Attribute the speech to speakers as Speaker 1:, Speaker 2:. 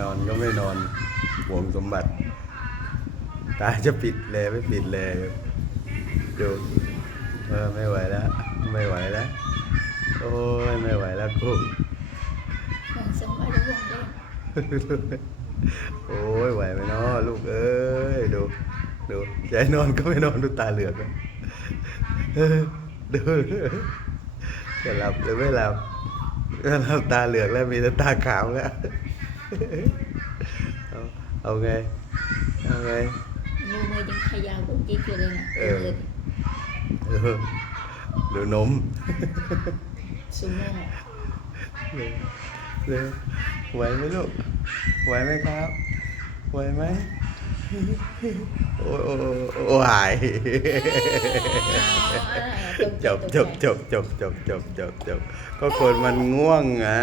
Speaker 1: นอนก็ไม่นอนห่วงสมบัติ ตาจะปิดเลยไม่ปิดเลยดูเออไม่ไหวแล้ว ไม่ไหวแล้ว โอ้ยไม่ไหวแล้วกู
Speaker 2: ห่วงสมบัติห่วงเล่น
Speaker 1: โอ้ยไหวไหมเนาะลูกเอ้ยดูดูยายนอนก็ไม่นอนดูตาเหลือกอะเออดูจะหลับหรือไม่หลับก็หลับตาเหลือกแล้วมีแต่ตาขาวแล้ว เอาเอาไง เอาไง
Speaker 2: มือมือยังขยาวกุ๊กกิ๊กอยู่เลยนะ
Speaker 1: เออเออดูนม
Speaker 2: ซูโม่
Speaker 1: เร็วเร็วไหวไหมลูก ไหวไหมครับ ไหวไหม โอ้ยโอ้ยโอ้ยหาย จบจบจบจบจบจบจบจบก็คนมันง่วงอะ